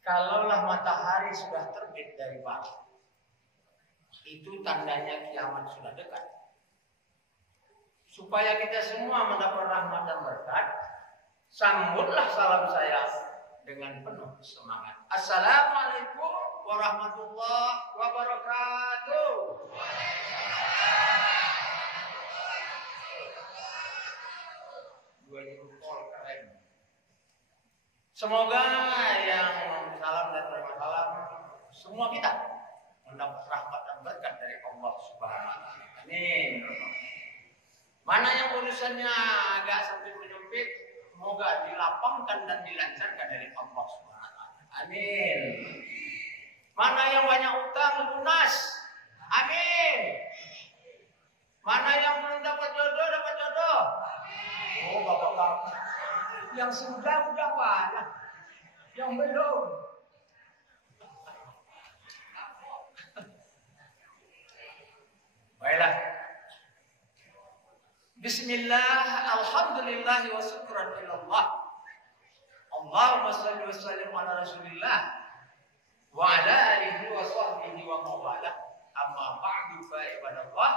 Kalaulah matahari sudah terbit dari barat, itu tandanya kiamat sudah dekat. Supaya kita semua mendapat rahmat dan berkat, sambutlah salam saya dengan penuh semangat. Assalamualaikum warahmatullahi wabarakatuh. Semoga yang salam dan terima salam semua kita mendapat rahmat dan berkat dari Allah Subhanahu wa taala. Amin. Mana yang urusannya agak sempit menyempit, semoga dilapangkan dan dilancarkan dari Allah Subhanahu wa taala. Amin. Mana yang banyak utang lunas. Amin. Mana yang belum dapat jodoh, dapat jodoh. Oh, bapak-bapak. Yang sudah banyak. Yang belum. Baiklah. Bismillah, alhamdulillah wa syukran lillah. Allahumma shalli wa sallim ala Rasulillah wa ala alihi wa sahbihi wa mawala. Amma ba'du fa ibadallah.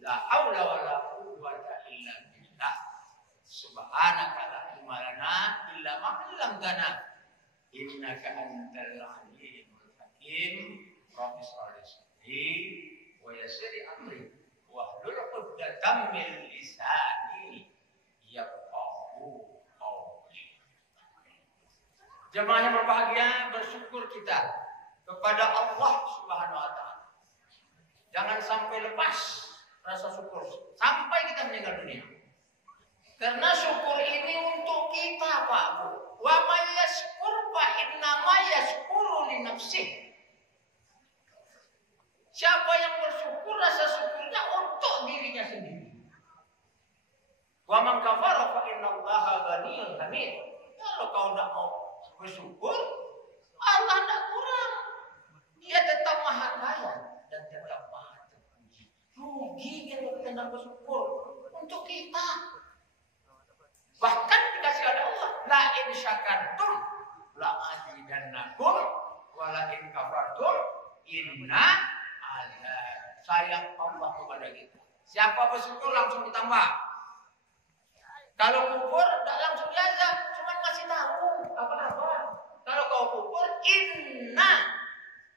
La haula wa la quwwata illa billah. Subhanaka la ilma lana illa ma 'allamtana. Innaka antal alimul hakim. Rabbi shrah li sadri wa yassir li amri wahlul 'uqdatam min lisani yafqahu qawli. Jemaah yang berbahagia, bersyukur kita kepada Allah Subhanahu wa taala. Jangan sampai lepas rasa syukur sampai kita meninggal dunia. Karena syukur ini untuk kita, Pak Bu. Wa may yashkur fa inna ma yashkuru li nafsihi. Siapa yang bersyukur, rasa syukurnya untuk dirinya sendiri. Wa man kafara fa inna Allaha ghaniyyun hamid. Kalau kau tidak mau bersyukur, Allah tidak kurang. Dia tetap maha kaya dan tetap maha terpuji. Rugi kalau kita tidak bersyukur untuk kita. Bahkan dikasih oleh Allah, la in syakartum la azidannakum wa la in kafartum inna azab. Sayang Allah kepada kita. Siapa bersyukur langsung ditambah. Kalau kufur tidak langsung diazab, cuma ngasih tahu apa-apa. Kalau kau kufur, inna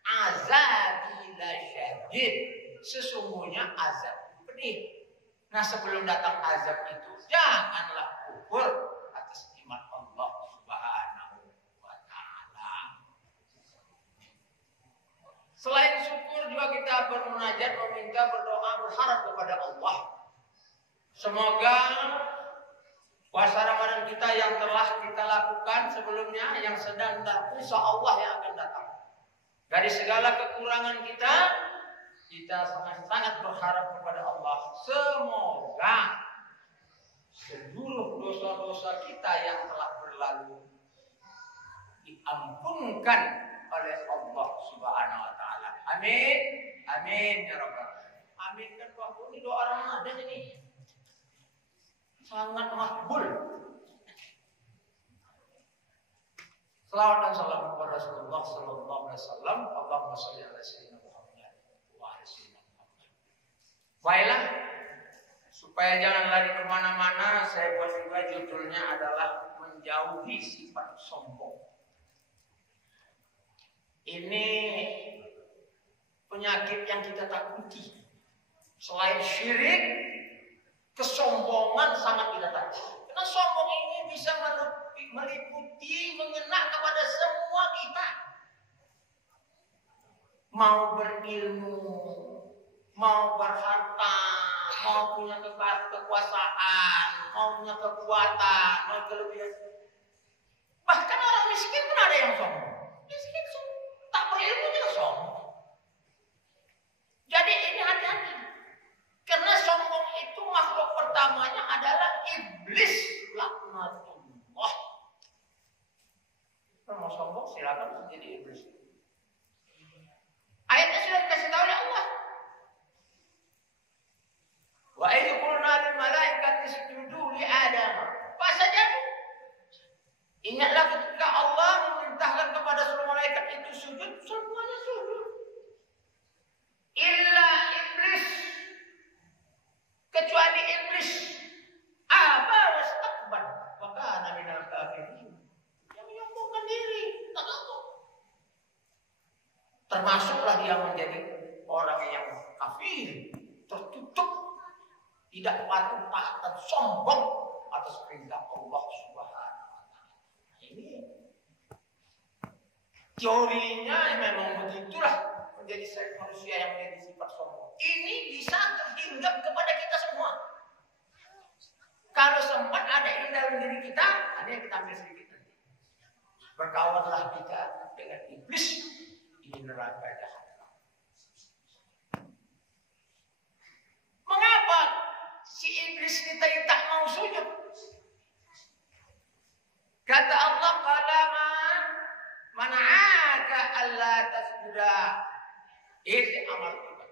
azabi lasyadid. Sesungguhnya azab pedih. Nah, sebelum datang azab itu, janganlah kufur atas nikmat Allah Subhanahu wa taala. Selain syukur juga kita bermunajat, meminta, berdoa, berharap kepada Allah. Semoga puasa Ramadan kita yang telah kita lakukan sebelumnya, yang sedang dan insya Allah yang akan datang, dari segala kekurangan kita sangat berharap kepada Allah. Semoga seluruh dosa-dosa kita yang telah berlalu diampunkan oleh Allah Subhanahu wa taala. Amin. Amin ya rabbal alamin. Amin kan Pak. Ini doa Ramadan ini sangat makbul. Salawat dan salam kepada Rasulullah sallallahu alaihi wasallam. Allahumma shalli ala sayyidina Muhammad wa ala sayyidina Muhammad. Baiklah, supaya jangan lari kemana-mana, saya buat juga judulnya adalah menjauhi sifat sombong. Ini penyakit yang kita takuti. Selain syirik, kesombongan sangat kita takuti. Karena sombong ini bisa meliputi, mengena kepada semua kita. Mau berilmu, mau berharta, mau punya kekuasaan, mau punya kekuatan, mau kelebihan. Bahkan orang miskin pun ada yang sombong. Miskin sombong, tak berilmu juga sombong. Jadi ini hati-hati. Karena sombong itu makhluk pertamanya adalah iblis, laknatullah. Kalau mau sombong silakan menjadi iblis. Ayatnya sudah dikasih tahu oleh Allah. Wa idh qulna lil malaikati isjudu li Adam fasajadu. Ingatlah ketika Allah memerintahkan kepada termasuklah dia menjadi orang yang kafir, tertutup, tidak patuh taat dan sombong atas perintah Allah Subhanahu wa taala. Ini teorinya memang begitulah, menjadi manusia yang menjadi sifat sombong. Ini bisa terhinggap kepada kita semua. Kalau sempat ada yang dalam diri kita, ada yang kita ambil sedikit. Berkawanlah kita dengan iblis di neraka jahanam. Mengapa si iblis kita tak mau sujud? Kata Allah, qala man'aka alla tasjuda idh amartuka.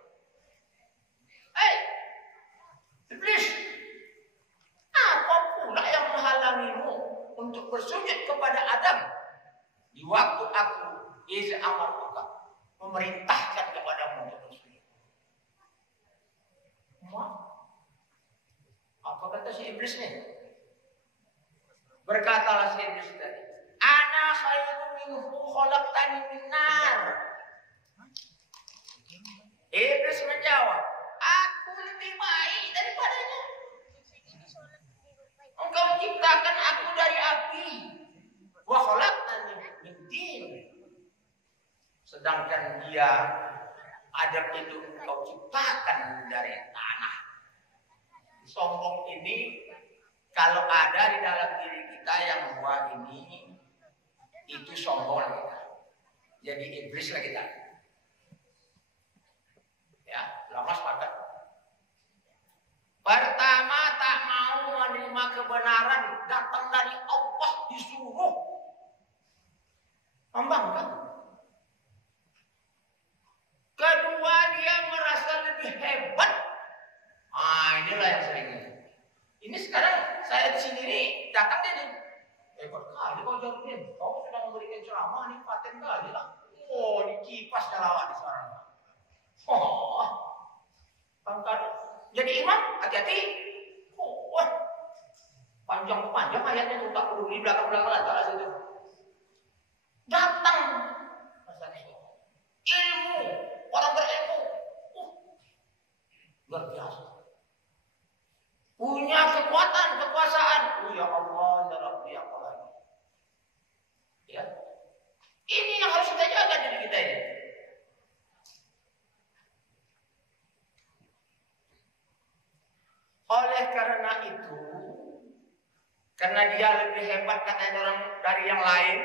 Iblis, apa pula yang menghalangimu untuk bersujud kepada Adam di waktu aku idh amartuka memerintahkan kepadamu untuk bersujud? Apa kata si iblis nih? Berkatalah si iblis tadi, ana khairun minhu khalaqtani min nar. Iblis menjawab, aku lebih baik daripadanya. Engkau ciptakan aku dari api, wa khalaqtani min tin. Sedangkan dia, Adam itu engkau ciptakan dari tanah. Sombong ini kalau ada di dalam diri kita yang dua ini, itu sombong kita. Jadi iblis lah kita. Ya, lama sepakat. Pertama tak mau menerima kebenaran datang dari Allah disuruh membangkang. Kedua dia merasa lebih hebat. Inilah yang sering. Ini sekarang saya di sini nih datang dia nih. Hebat kali kau jawabnya. Kau sudah memberikan ceramah nih, paten kali lah. Oh, dikipas lawan di sekarang. Oh, pangkat. Jadi imam hati-hati. Oh, panjang ayatnya tuh tak perlu di belakang lantar situ. Datang ilmu, orang berilmu. Luar biasa. Punya kekuatan, kekuasaan. Ya Allah, ya Rabbi, ya Allah. Ya. Ini yang harus kita jaga diri kita ini. Oleh karena itu, karena dia lebih hebat katanya orang dari yang lain,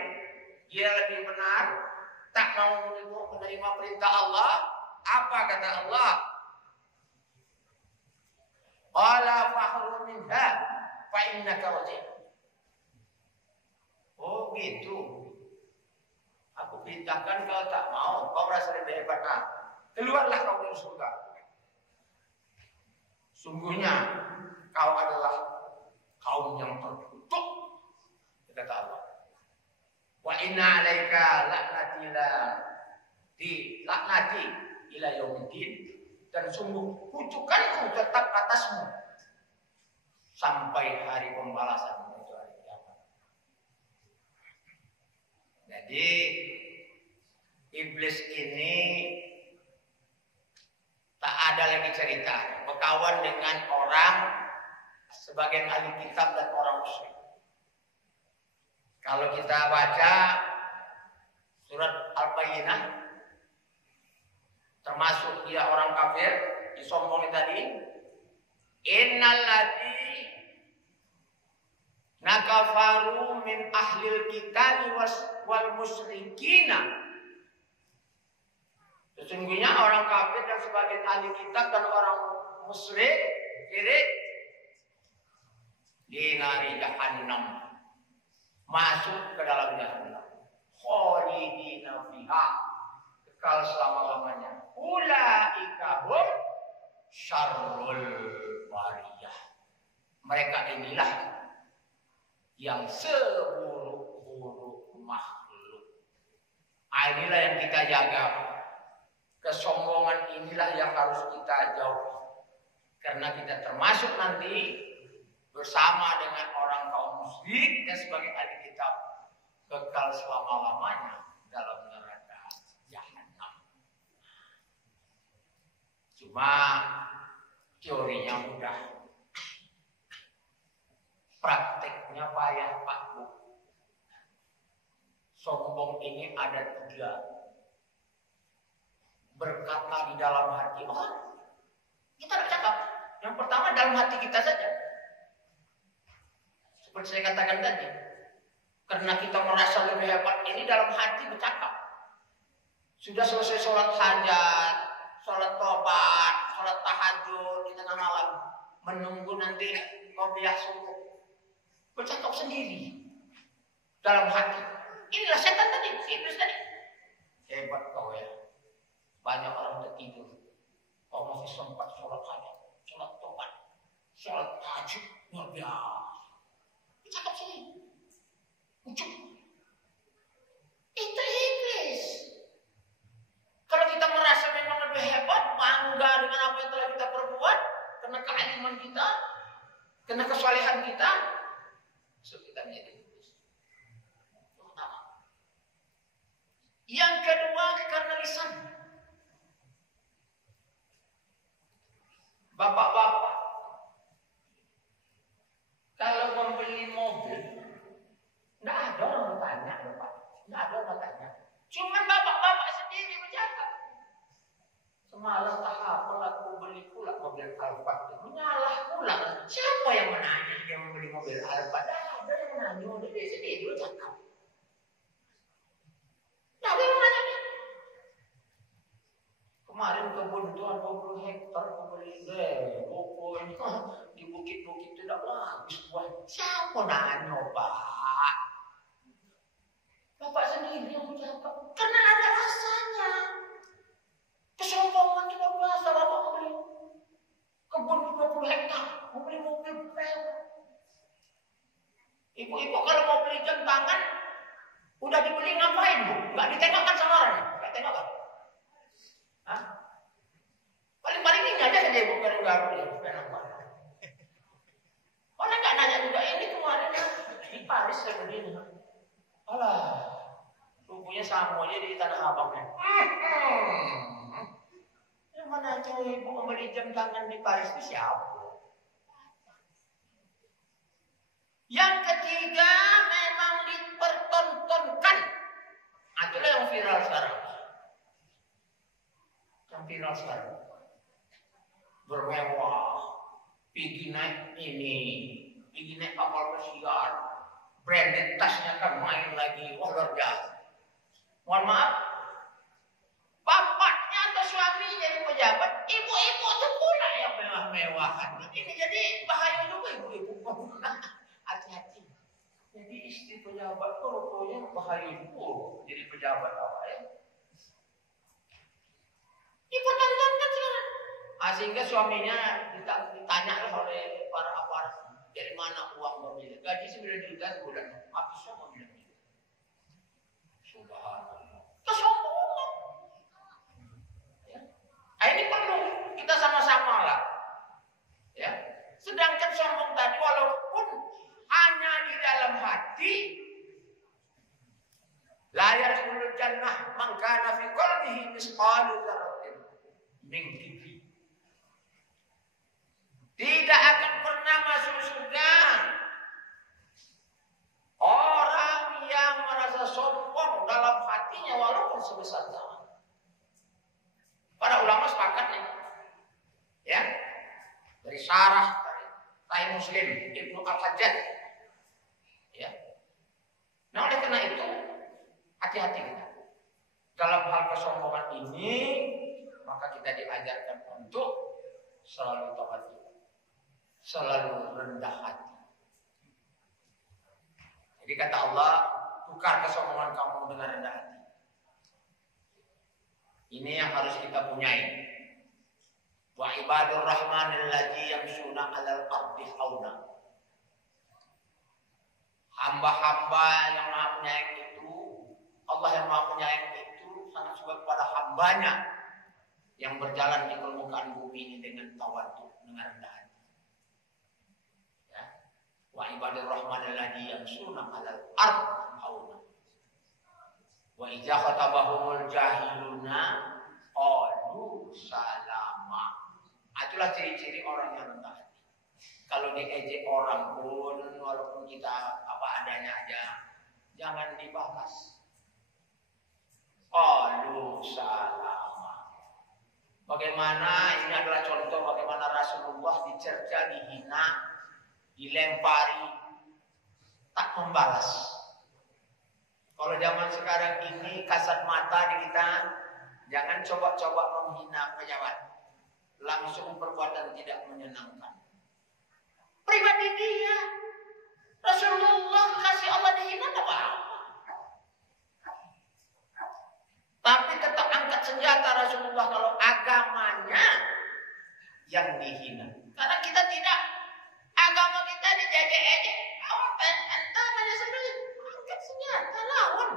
dia lebih benar, tak mau menerima perintah Allah. Apa kata Allah? Qala fakhru minha fa innaka rajim. Oh gitu. Aku perintahkan kau tak mau, kau merasa lebih hebat. Keluarlah kau dari surga. Sungguhnya kau adalah kaum yang terkutuk, kata Allah. Wa inna alaika laknati ila yaumiddin. Dan sungguh kutukanku tetap atasmu sampai hari pembalasan, itu hari kiamat. Jadi iblis ini tak ada lagi cerita berkawan dengan orang sebagian ahli kitab dan orang musyrik. Kalau kita baca surat Al-Bayyinah, termasuk dia orang kafir disombongin tadi, innalladzi nakafaru min ahlil kitabi wal musyrikina. Sesungguhnya orang kafir dan sebagian ahli kitab dan orang musyrik syirik di nari jahannam, masuk ke dalam jahannam, khalidina fiha, kekal selama-lamanya. Ulaika hum syarrul bariyah. Mereka inilah yang seburuk-buruk makhluk. Inilah yang kita jaga. Kesombongan inilah yang harus kita jauhi. Karena kita termasuk nanti bersama dengan orang kaum musyrik dan sebagai ahli kitab kekal selama-lamanya dalam neraka jahanam. Cuma teorinya mudah, prakteknya payah Pak Bu. Sombong ini ada 3. Berkata di dalam hati, kita tidak cakap. Yang pertama dalam hati kita saja. Seperti saya katakan tadi, karena kita merasa lebih hebat, ini dalam hati bercakap. Sudah selesai sholat hajat, sholat tobat, sholat tahajud di tengah malam, menunggu nanti qobliyah subuh, bercakap sendiri dalam hati. Inilah setan tadi, iblis tadi. Hebat kau ya. Banyak orang tertidur. Kau masih sempat sholat hajat, sholat tobat, sholat tahajud, luar biasa. Bercakap sendiri. Ujuk. Itu iblis. Kalau kita merasa memang lebih hebat, bangga dengan apa yang telah kita perbuat, karena kealiman kita, karena kesalehan kita, so kita menjadi iblis. Pertama. Yang kedua karena lisan. Bapak-bapak, kalau membeli mobil, tidak ada orang bertanya, Bapak. Tidak ada orang bertanya. Cuma bapak-bapak sendiri bercakap. Semalam tak apa aku beli pula mobil Alphard. Menyalah pula. Siapa yang menanya dia membeli mobil Alphard? Ada yang menanya. Dia sendiri bercakap. Tidak ada yang menanya. Kemarin kebun itu 20 hektar aku beli deh. Pokoknya di bukit-bukit tidak bagus buah. Siapa nanya Pak? Bapak sendiri yang bercakap. Karena ada rasanya. Kesombongan tidak biasa bapak beli kebun 20 hektar, mau beli mobil mewah. Ibu-ibu kalau mau beli jam tangan, udah dibeli ngapain Bu? Nggak ditengokkan sama orang? Nggak tengokkan? Hah? Paling-paling ini aja saja ibu garuk-garuk ya. Orang nggak nanya juga, ini kemarin di Paris saya beli. Alah, rubuhnya sama aja di Tanah Abangnya. Yang mana tuh ibu membeli jam tangan di Paris itu siapa? Yang ketiga memang dipertontonkan. Itulah yang viral sekarang. Yang viral sekarang. Bermewah, pergi naik ini, pergi naik kapal pesiar, branded tasnya kan main lagi, wah luar biasa. Mohon maaf, bapaknya atau suami jadi pejabat, ibu-ibu itu pula yang mewah-mewahan. Ini jadi bahaya juga ibu-ibu. Hati-hati. Jadi istri pejabat tuh rupanya bahaya juga jadi pejabat awal ya. Dipertontonkan sekarang. Sehingga suaminya ditanya oleh para aparat, dari mana uang mobilnya? Gaji 9 juta sebulan, habis semua mobilnya. Subhanallah. Kesombongan. Ya. Nah, ini perlu kita sama-sama lah. Ya. Sedangkan sombong tadi walaupun hanya di dalam hati, la yadkhulul jannah man kana fi qalbihi misqalu dzarratin min kibri. Tidak akan pernah masuk surga orang yang merasa sombong dalam hatinya walaupun sebesar tangan. Para ulama sepakat nih, ya, dari syarah Sahih Muslim Ibnu Al-Hajjaj, ya. Nah oleh karena itu hati-hati kita dalam hal kesombongan ini, maka kita diajarkan untuk selalu tawadhu, selalu rendah hati. Jadi kata Allah, tukar kesombongan kamu dengan rendah hati. Ini yang harus kita punyai. Wa ibadur rahmanil ladzi yamshuna 'alal ardi hauna. Hamba-hamba yang Maha Penyayang itu, Allah yang Maha Penyayang itu sangat suka kepada hambanya yang berjalan di permukaan bumi ini dengan tawadhu, dengan rendah hati. Wa ibadur rahmanil ladzi yamshuna 'alal ardi hauna. Wa idza khatabahumul jahiluna qalu salama. itulah ciri-ciri orang yang rendah hati. Kalau diejek orang pun, walaupun kita apa adanya aja, jangan dibalas. Qalu salama. Bagaimana ini adalah contoh bagaimana Rasulullah dicerca, dihina, dilempari, tak membalas. Kalau zaman sekarang ini kasat mata di kita, jangan coba-coba menghina pejabat. Langsung perbuatan tidak menyenangkan. Pribadi dia, Rasulullah kasih Allah dihina tak apa-apa. Tapi tetap angkat senjata Rasulullah kalau agamanya yang dihina. Karena kita tidak, agama kita dijajah-ejek. Antamanya sendiri, angkat senjata, lawan.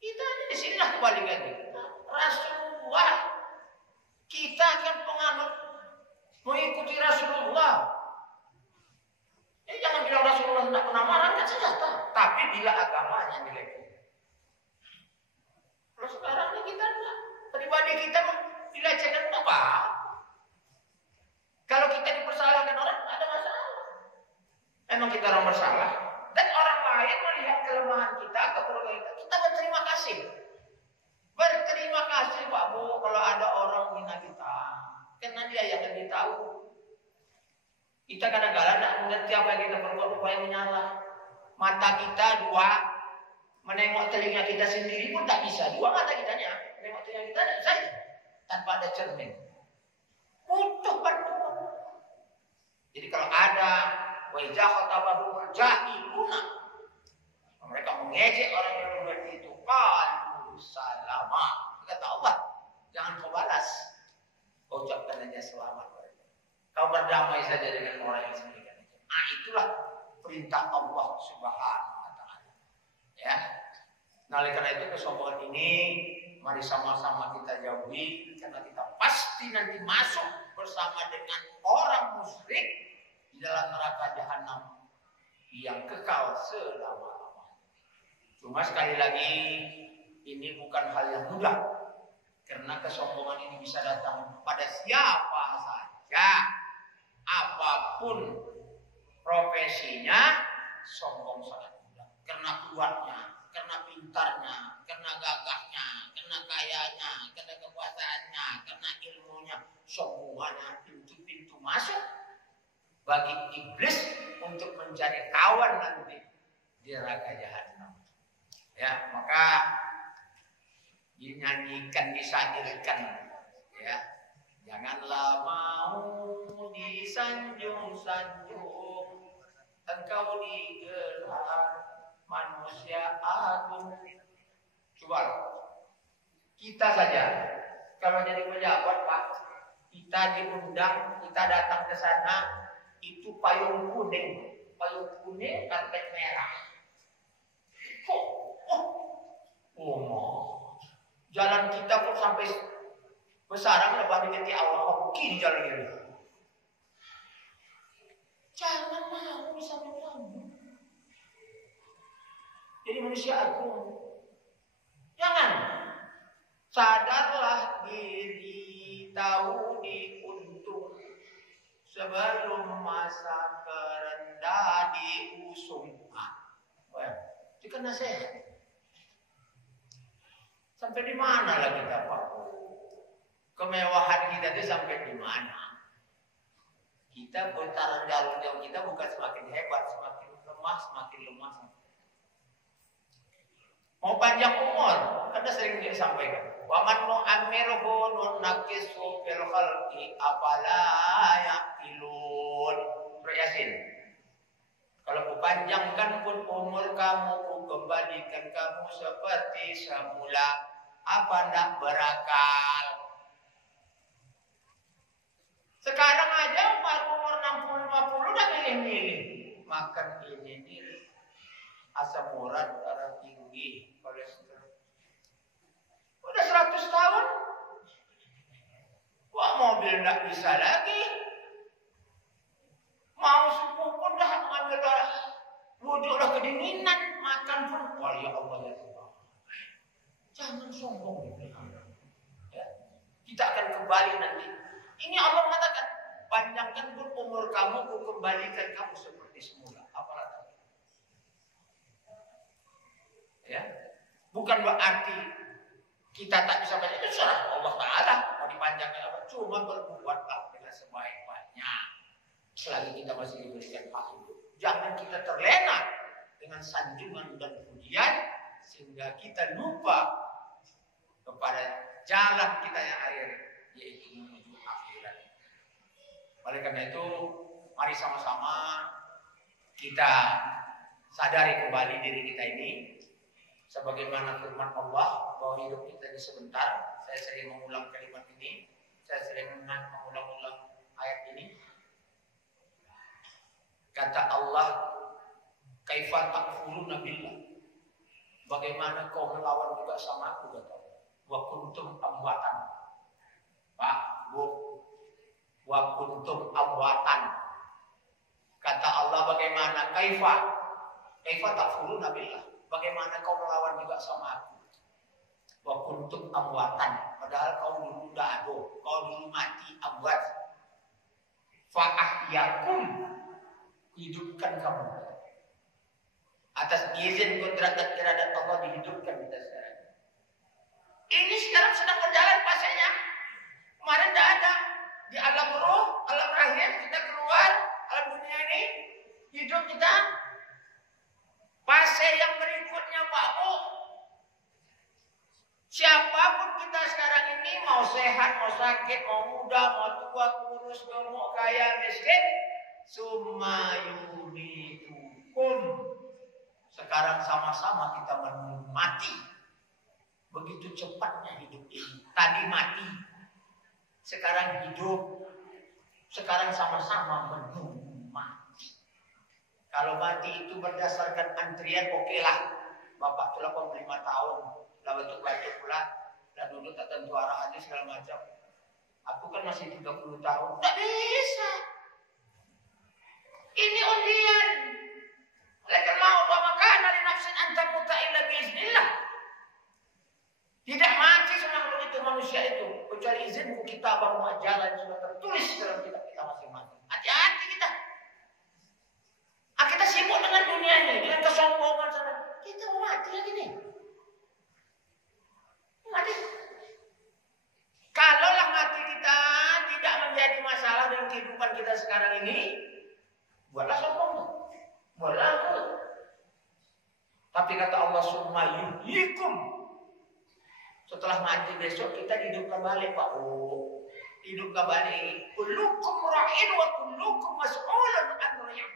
Kita di sinilah kebalikannya. Rasulullah, kita akan penganut mengikuti Rasulullah. Jangan bilang Rasulullah tidak pernah marah, angkat senjata. Tapi bila agamanya dilecehkan. Kalau sekarang ini kita enggak, pribadi kita dilecehkan apa? Kalau kita dipersalahkan orang, tidak ada masalah. Memang kita orang bersalah. Dan orang lain melihat kelemahan kita, kekurangan kita berterima kasih. Berterima kasih Pak Bu kalau ada orang menghina kita. Karena dia yang lebih tahu. Kita kadang-kadang tidak mengerti apa yang kita perbuat, upaya menyalah. Mata kita dua, menengok telinga kita sendiri pun tak bisa. Dua mata kitanya, menengok telinga kita tidak bisa. Tanpa ada cermin. Butuh bantuan. Jadi kalau ada wajah khatabahumul jahiluna, mereka mengejek orang yang berbeda itu, qalu salama. Kata Allah, jangan kau balas. Kau ucapkan aja selamat. Kau berdamai saja dengan orang yang sendirian. Nah, itulah perintah Allah Subhanahu wa taala. Ya. Nah, oleh karena itu kesombongan ini mari sama-sama kita jauhi karena kita pasti nanti masuk bersama dengan orang musyrik di dalam neraka jahanam yang kekal selama-lamanya. Cuma sekali lagi ini bukan hal yang mudah karena kesombongan ini bisa datang pada siapa saja. Apapun profesinya, sombong sangat mudah. Karena kuatnya, karena pintarnya, karena gagahnya, karena kayanya, karena kekuasaannya, karena ilmunya. Semuanya pintu-pintu masuk bagi iblis untuk mencari kawan nanti di neraka jahanam. Ya, maka dinyanyikan, disairkan, ya. Janganlah mau disanjung-sanjung, engkau digelar manusia agung. Coba kita saja kalau jadi pejabat Pak, kita diundang, kita datang ke sana, itu payung kuning karpet merah. Jalan kita pun sampai besaran lepas diketi Allah, begini jalan ini. Jangan mau bersama kamu. Jadi manusia agung. Jangan. Sadarlah diri, tahu diuntung sebelum masa kerendah diusung. Itu kan nasihat. Sampai di mana lah kita Pak? Kemewahan kita itu sampai di mana? Kita bertaruh dalam kita bukan semakin hebat, semakin lemah. Mau panjang umur, karena sering disampaikan. Wa man nu'ammirhu nunakkisu fil khalqi afala yaqilun. Surah Yasin. Kalau kupanjangkan pun umur kamu, ku kembalikan kamu seperti semula, apa ndak berakal? Sekarang aja umur 60-50 udah milih-milih. Makan ini asam urat, darah tinggi, kolesterol. Udah 100 tahun. Wah, mobil nggak bisa lagi. Mau subuh pun dah ngambil wudhu udah kedinginan. Makan pun, wah ya Allah ya Tuhan. Jangan sombong. Ya. Kita akan kembali nanti. Ini Allah mengatakan, panjangkan pun umur kamu, ku kembalikan kamu seperti semula. Apalagi? Ya, bukan berarti kita tak bisa baca. Itu serah Allah Taala mau dipanjangkan apa. Cuma berbuatlah dengan sebaik-baiknya. Selagi kita masih diberikan hak hidup, jangan kita terlena dengan sanjungan dan pujian sehingga kita lupa kepada jalan kita yang akhir, yaitu menuju akhirat. Oleh karena itu, mari sama-sama kita sadari kembali diri kita ini, sebagaimana firman Allah bahwa hidup kita ini sebentar. Saya sering mengulang kalimat ini, saya sering mengulang-ulang ayat ini. Kata Allah, kaifa takfuruna billah. Bagaimana kau melawan juga sama aku, kata Allah. Wa kuntum amwatan. Pak, Bu. Wa kuntum amwatan. Kata Allah, bagaimana kaifa takfuruna billah. Bagaimana kau melawan juga sama aku. Wa kuntum amwatan. Padahal kau dulu dado, kau dulu mati amwat. Fa ahyakum. Hidupkan kamu. Atas izin kodrat dan iradat Allah dihidupkan kita sekarang. Ini sekarang sedang berjalan fasenya. Kemarin tidak ada. Di alam roh, alam rahim kita keluar, alam dunia ini hidup kita. Fase yang berikutnya Pak Bu. Siapapun kita sekarang ini, mau sehat, mau sakit, mau muda, mau tua, kurus, gemuk, kaya, miskin, sumayumitukum. Sekarang sama-sama kita mati. Begitu cepatnya hidup ini. Tadi mati, sekarang hidup. Sekarang sama-sama menunggu mati. Kalau mati itu berdasarkan antrian, oke lah. Bapak tuh 85 tahun, lah batuk-batuk pula, lah dulu tak tentu arah aja segala macam. Aku kan masih 30 tahun. Tak bisa. Ini undian. Lakin mau makan dari nafsin antar muta illa biiznillah. Tidak mati semua itu manusia itu kecuali izin buku kitab ajaran sudah tertulis dalam kitab kita masing-masing. Hati-hati kita. Kita sibuk dengan dunia ini, dengan kesombongan sana. Kita mau mati lagi nih. Mati. Kalaulah mati kita tidak menjadi masalah dengan kehidupan kita sekarang ini, buatlah sombong. Buatlah aku. Tapi kata Allah sumayuhikum. Setelah mati besok kita hidup kembali Pak. Oh, hidup kembali. Kullukum ra'in wa kullukum mas'ulun an ra'iyah.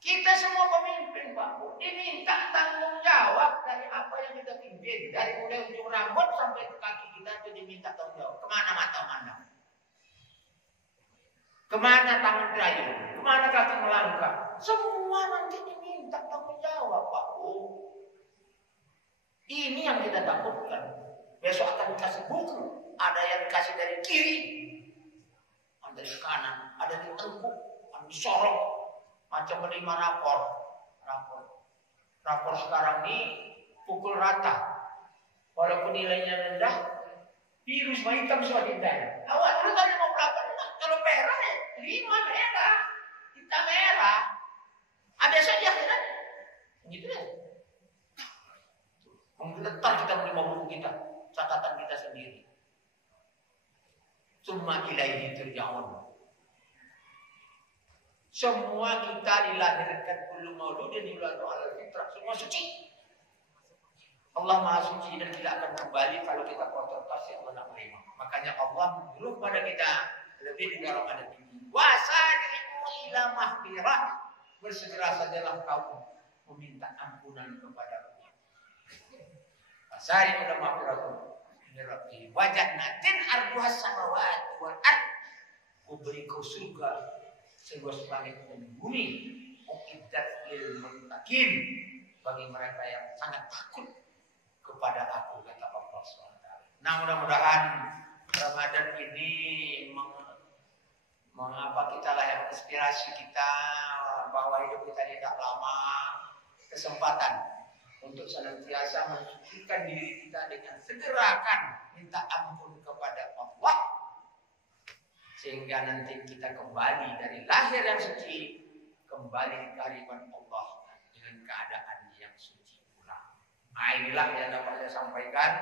Kita semua pemimpin Pak Bu, diminta tanggung jawab dari apa yang kita pimpin. Dari mulai ujung rambut sampai ke kaki kita itu diminta tanggung jawab. Kemana mata mandang? Kemana tangan terakhir? Kemana kaki melangkah? Semua nanti diminta tanggung jawab Pak Bu. Ini yang kita takutkan. Besok akan dikasih buku. Ada yang dikasih dari kiri, ada dari kanan, ada di tengkuk, ada di sorok. Macam menerima rapor sekarang ini pukul rata. Walaupun nilainya rendah, biru sama hitam semua tinta. Awak dulu kan mau berapa? Kalau merah ya 5 merah, hitam merah. Besok dia kan? Gitu deh. Menggetar kita menerima buku kita, catatan kita sendiri. Summa ilaihi turja'un. Semua kita dilahirkan kullu mauludin yuladu 'alal fitrah, semua suci. Allah Maha Suci dan tidak akan kembali kalau kita kotor pasti Allah nak menerima. Makanya Allah menyuruh pada kita lebih di dalam ayat ini. Wasari'u ila mahfirah. Bersegera sajalah kamu meminta ampunan kepada Allah. Wasari'u ila mahfirah. Wajannatin arduhas samawati wal ard. Kuberi kau surga seluas langit dan bumi, uiddat lil muttaqin, bagi mereka yang sangat takut kepada aku, kata Allah SWT. Nah, mudah-mudahan Ramadan ini mengapa kita lah yang inspirasi kita bahwa hidup kita tidak lama, kesempatan untuk senantiasa mensucikan diri kita dengan segerakan minta ampun kepada Allah, sehingga nanti kita kembali dari lahir yang suci, kembali di kehadiran Allah dengan keadaan yang suci pula. Nah, inilah yang dapat saya sampaikan.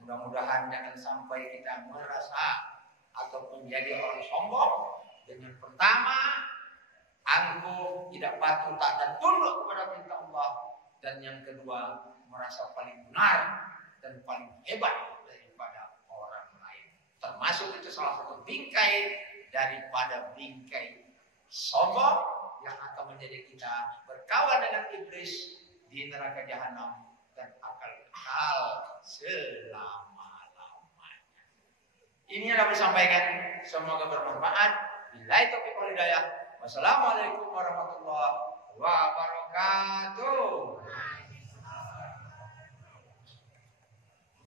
Mudah-mudahan jangan sampai kita merasa atau menjadi orang sombong dengan pertama angkuh, tidak patuh, taat dan tunduk kepada perintah Allah, dan yang kedua merasa paling benar dan paling hebat daripada orang lain. Termasuk itu salah satu bingkai daripada bingkai sombong yang akan menjadi kita berkawan dengan iblis di neraka jahanam dan akan kekal selama-lamanya. Ini yang dapat disampaikan, semoga bermanfaat. Billahi taufiq wal hidayah. Wassalamualaikum warahmatullahi wabarakatuh.